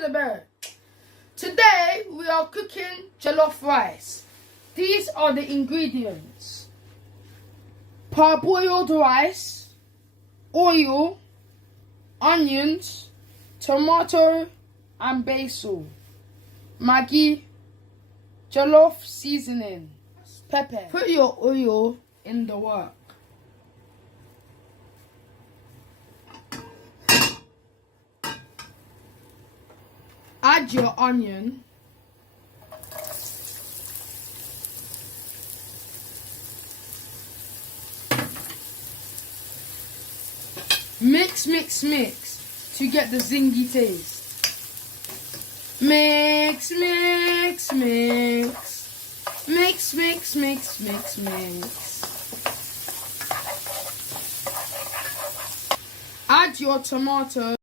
the bed. Today we are cooking jollof rice. These are the ingredients: parboiled rice, oil, onions, tomato and basil, Maggi, jollof seasoning, pepper. Put your oil in the wok. Add your onion. Mix to get the zingy taste. Mix. Add your tomato.